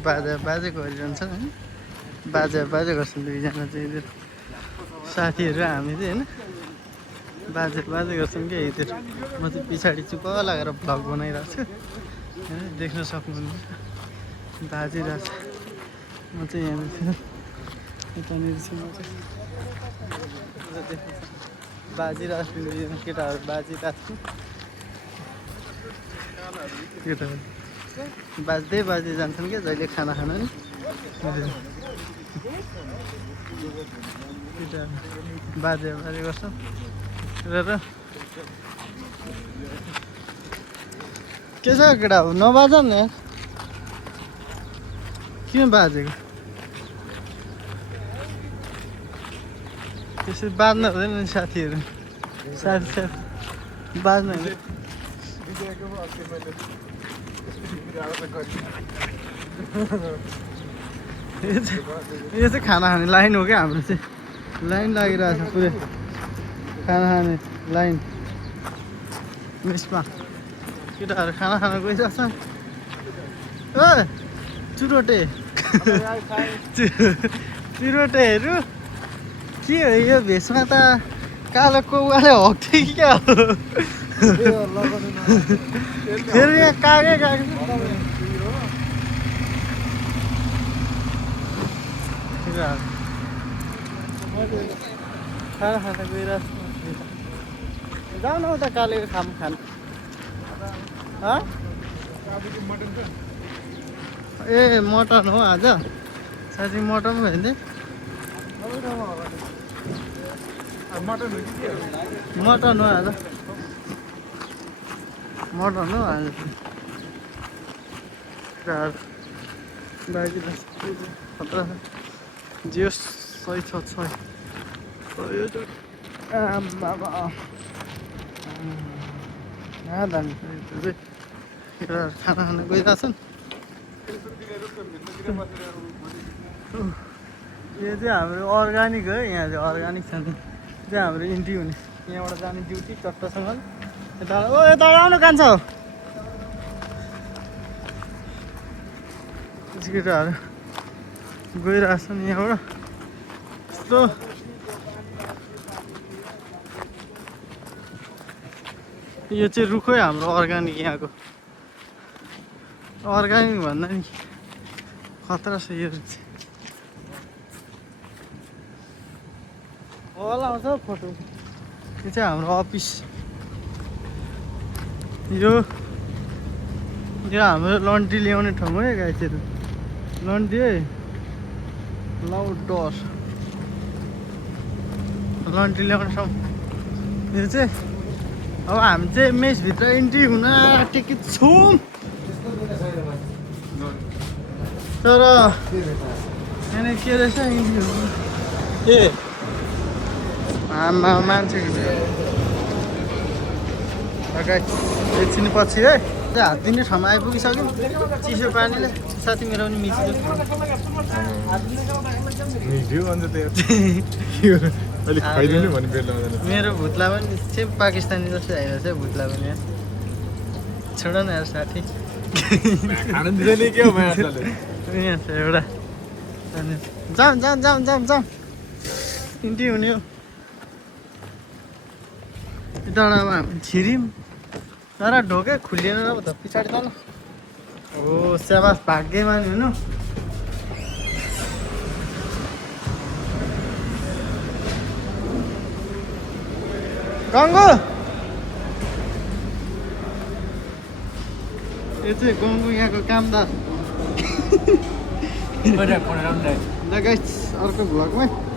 बाजा बाजे गरिरहन्छ होइन बाजा बाजे गर्छन् दुईजना चाहिँ साथीहरू हामी चाहिँ होइन बाजे बाजे गर्छौँ क्या यति म चाहिँ पछाडि चुप लागेर भ्लग बनाइरहेको छु होइन देख्न सक्नुहुन्छ बाजिरहेको छ म चाहिँ यहाँ यतानिर छु म चाहिँ बाजिरहेको छु केटाहरू बाजिरहेको छु केटाहरू बाज्दै बाज्दै जान्छन् क्या जहिले खाना खान नि केटाहरू बाजे बाजे गर्छन् र के छ केटा हो नबाज न किन बाजेको त्यसरी बाज्न हुँदैन नि साथीहरू साथी बाज्नु हुँदैन यो चाहिँ खाना खाने लाइन हो क्या हाम्रो चाहिँ लाइन लागिरहेछ पुरै खाना खाने लाइन मिसमा केटाहरू खाना खान गइरहेछ ओ चुरोटे चुरोटेहरू के हो यो भेषमा त कालो कौवाले हक्थ्यो कि क्या हो फेरि यहाँ कागे कागे खाना खाना गइरहेको जाऊ न उता कालेको खाम खानु ए मटन हो आज साँच्ची मटन भयो नि मटन हो आज मटन हो आज बाजी खतरा जियो सही छ बाबा दामी खाना खान गइरहेछन् यो चाहिँ हाम्रो अर्ग्यानिक हो यहाँ चाहिँ अर्ग्यानिक छ नि चाहिँ हाम्रो इन्ट्री हुने यहाँबाट जाने ड्युटी चट्टसँग यता ओ यता आउनु कान्छ हो केटाहरू गइरहेछन् यहाँबाट यस्तो यो चाहिँ रुखै हाम्रो अर्ग्यानिक यहाँको अर्ग्यानिक भन्दा नि खतरा छ यो चाहिँ होला आउँछ फोटो यो चाहिँ हाम्रो अफिस यो हाम्रो लन्ड्री ल्याउने ठाउँ है गाइसहरू लन्ड्री है लाउडर लन्ड्री ल्याउने ठाउँ यो चाहिँ अब हामी चाहिँ मेसभित्र इन्ट्री हुन आँटेको छौँ तर यहाँ के रहेछ इन्ट्री हुनु ए आमा मान्छेको एकछिन पछि है हात दिने ठाउँमा आइपुगिसक्यौँ चिसो पानीले साथी मेरो पनि मेरो भुत्ला पनि सेम पाकिस्तानी जस्तो आइरहेछ भुत्ला पनि छोड न यार साथी यहाँ छ एउटा जाउँ जाउँ जाउँ जाउँ जाउँ इन्ट्री हुने हो यताबाट अब हामी छिर्यौँ तर ढोकै खुलिएन अब त पछाडि त हो स्याबास भाग्यमान हुनु गङ्गु यो चाहिँ गङ्गु यहाँको कामदार ल गाइस अर्को भ्लगमा